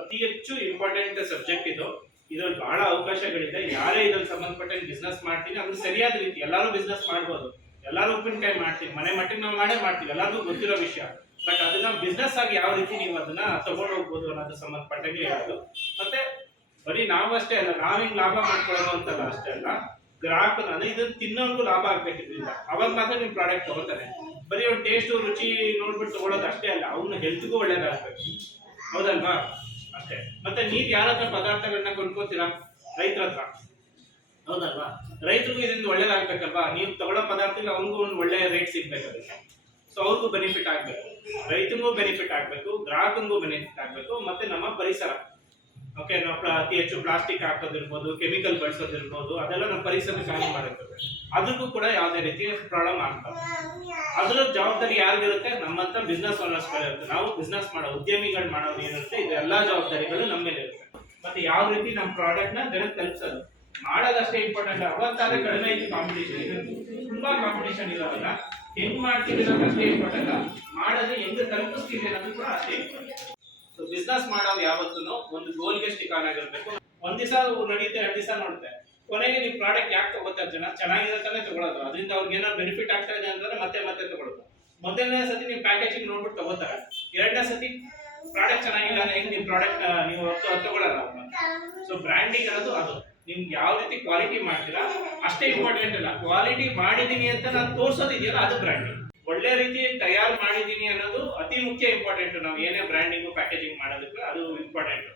ಅತಿ ಹೆಚ್ಚು important subject ಇದು. ಇದ್ರಲ್ಲಿ ಬಹಳ ಅವಕಾಶಗಳಿದೆ. ಯಾರೇ ಇದ್ರಲ್ಲಿ ಸಂಬಂಧಪಟ್ಟಂಗೆ ಬಿಸ್ನೆಸ್ ಮಾಡ್ತೀನಿ ಅದು ಸರಿಯಾದ ರೀತಿ ಎಲ್ಲರೂ ಬಿಸ್ನೆಸ್ ಮಾಡ್ಬೋದು. ಎಲ್ಲರೂ ಉಪ್ಪಿನಕಾಯಿ ಮಾಡ್ತೀವಿ, ಮನೆ ಮಟ್ಟಿಗೆ ನಾವು ಮಾಡೇ ಮಾಡ್ತೀವಿ, ಎಲ್ಲರಿಗೂ ಗೊತ್ತಿರೋ ವಿಷಯ. ಬಟ್ ಅದನ್ನ ಬಿಸ್ನೆಸ್ ಆಗಿ ಯಾವ ರೀತಿ ನೀವು ಅದನ್ನ ತಗೊಂಡು ಹೋಗ್ಬೋದು ಅನ್ನೋದು ಸಂಬಂಧಪಟ್ಟಂಗೆ ಹೇಳೋದು. ಮತ್ತೆ ಬರೀ ನಾವಷ್ಟೇ ಅಲ್ಲ, ನಾವಿಂಗ್ ಲಾಭ ಮಾಡ್ಕೊಳ್ಳೋದು ಅಂತಲ್ಲ ಅಷ್ಟೇ ಅಲ್ಲ, ಗ್ರಾಹಕನ ಅಂದ್ರೆ ಇದನ್ನ ತಿನ್ನೋರ್ಗೂ ಲಾಭ ಆಗ್ಬೇಕಿದ್ರಿಂದ ಅವಾಗ ಮಾತ್ರ ನಿಮ್ ಪ್ರಾಡಕ್ಟ್ ತಗೋತಾರೆ. ಬರೀ ಒಂದು ಟೇಸ್ಟ್ ರುಚಿ ನೋಡ್ಬಿಟ್ಟು ತಗೊಳ್ಳೋದು ಅಷ್ಟೇ ಅಲ್ಲ, ಅವ್ನ ಹೆಲ್ತ್ಗೂ ಒಳ್ಳೇದಾಗ್ಬೇಕು. ಹೌದಲ್ವಾ? ಅಷ್ಟೇ. ಮತ್ತೆ ನೀವ್ ಯಾರ ಹತ್ರ ಪದಾರ್ಥಗಳನ್ನ ಕೊಂಡ್ಕೋತೀರಾ? ರೈತರ ಹತ್ರ. ಹೌದಲ್ವಾ? ರೈತರಿಗೂ ಇದರಿಂದ ಒಳ್ಳೇದಾಗ್ಬೇಕಲ್ವಾ? ನೀವು ತಗೊಳ್ಳೋ ಪದಾರ್ಥಕ್ಕೆ ಅವನಿಗೂ ಒಂದು ಒಳ್ಳೆ ರೇಟ್ ಸಿಗ್ಬೇಕು. ಅದಕ್ಕೆ ಸೊ ಅವ್ರಿಗೂ ಬೆನಿಫಿಟ್ ಆಗ್ಬೇಕು, ರೈತನಿಗೂ ಬೆನಿಫಿಟ್ ಆಗ್ಬೇಕು, ಗ್ರಾಹಕನಿಗೂ ಬೆನಿಫಿಟ್ ಆಗ್ಬೇಕು. ಮತ್ತೆ ನಮ್ಮ ಪರಿಸರ, ಓಕೆ, ನಾವು ಅತಿ ಹೆಚ್ಚು ಪ್ಲಾಸ್ಟಿಕ್ ಹಾಕೋದಿರ್ಬೋದು, ಕೆಮಿಕಲ್ ಬಳಸೋದಿರ್ಬೋದು, ಅದೆಲ್ಲ ನಮ್ಮ ಪರಿಸರಕ್ಕೆ ಹಾನಿ ಮಾಡುತ್ತದೆ. ಅದಕ್ಕೂ ಕೂಡ ಯಾವುದೇ ರೀತಿಯ ಪ್ರಾಬ್ಲಮ್ ಆಗ್ತದೆ. ಅದರ ಜವಾಬ್ದಾರಿ ಯಾರಿಗಿರುತ್ತೆ? ನಮ್ಮಂತ ಬಿಸ್ನೆಸ್ ಓನರ್ಸ್ಗಳಿರುತ್ತೆ. ನಾವು ಬಿಸ್ನೆಸ್ ಮಾಡೋ ಉದ್ಯಮಿಗಳು ಮಾಡೋದು ಏನಿರುತ್ತೆ, ಇದು ಎಲ್ಲಾ ಜವಾಬ್ದಾರಿಗಳು ನಮ್ಮ ಮೇಲೆ ಇರುತ್ತೆ. ಮತ್ತೆ ಯಾವ ರೀತಿ ನಮ್ಮ ಪ್ರಾಡಕ್ಟ್ ನ ಜನಕ್ಕೆ ತಲುಪಿಸೋದು ಮಾಡೋದಷ್ಟೇ ಇಂಪಾರ್ಟೆಂಟ್. ಅವತ್ತಾದ್ರೆ ಕಡಿಮೆ ಐತಿ ಕಾಂಪಿಟೇಷನ್, ತುಂಬಾ ಕಾಂಪಿಟೇಷನ್ ಇರೋದಲ್ಲ. ಹೆಂಗ್ ಮಾಡ್ತೀವಿ ಅನ್ನೋದು ಅಷ್ಟೇ ಇಂಪಾರ್ಟೆಂಟ್, ಮಾಡೋದು ಹೆಂಗ್ ತಲುಪಿಸ್ತೀವಿ ಅನ್ನೋದು ಕೂಡ ಅಷ್ಟೇ ಇಂಪಾರ್ಟೆಂಟ್. ಸೊ ಬಿಸ್ನೆಸ್ ಮಾಡೋದು ಯಾವತ್ತೂ ಒಂದು ಗೋಲ್ಗೆ ಸ್ಟಿಕ್ ಆನ್ ಆಗಿರ್ಬೇಕು. ಒಂದ್ ದಿವಸ ನಡೆಯುತ್ತೆ, 2 ದಿವಸ ನೋಡುತ್ತೆ, ಕೊನೆಗೆ ನೀವು ಪ್ರಾಡಕ್ಟ್ ಯಾಕೆ ತಗೋತಾರೆ ಜನ? ಚೆನ್ನಾಗಿರತ್ತಾನೆ ತಗೊಳ್ಳೋದು, ಅದರಿಂದ ಅವ್ರಿಗೆ ಏನೋ ಬೆನಿಫಿಟ್ ಆಗ್ತಾ ಇದೆ ಅಂತಂದ್ರೆ ಮತ್ತೆ ಮತ್ತೆ ತಗೊಳ್ಳೋದು. ಮೊದಲನೇ ಸತಿ ನೀವು ಪ್ಯಾಕೇಜಿಂಗ್ ನೋಡ್ಬಿಟ್ಟು ತಗೋತಾರೆ, 2ನೇ ಸತಿ ಪ್ರಾಡಕ್ಟ್ ಚೆನ್ನಾಗಿಲ್ಲ ಅಂದ್ರೆ ಹೆಂಗ್ ನಿಮ್ ಪ್ರಾಡಕ್ಟ್ ನೀವು ತಗೊಳ್ಳಲ್ಲ. ಸೊ ಬ್ರ್ಯಾಂಡಿಂಗ್ ಅನ್ನೋದು ಅದು ನಿಮ್ಗೆ ಯಾವ ರೀತಿ ಕ್ವಾಲಿಟಿ ಮಾಡ್ತೀರಾ ಅಷ್ಟೇ ಇಂಪಾರ್ಟೆಂಟ್ ಅಲ್ಲ, ಕ್ವಾಲಿಟಿ ಮಾಡಿದೀನಿ ಅಂತ ನಾನು ತೋರ್ಸೋದಿದೆಯಲ್ಲ ಅದು ಬ್ರ್ಯಾಂಡಿಂಗ್. ಒಳ್ಳೆ ರೀತಿ ತಯಾರು ಮಾಡಿದೀನಿ ಅನ್ನೋದು ಅತಿ ಮುಖ್ಯ ಇಂಪಾರ್ಟೆಂಟ್. ನಾವು ಏನೇ ಬ್ರ್ಯಾಂಡಿಂಗ್ ಪ್ಯಾಕೇಜಿಂಗ್ ಮಾಡೋದಕ್ಕೆ ಅದು ಇಂಪಾರ್ಟೆಂಟ್.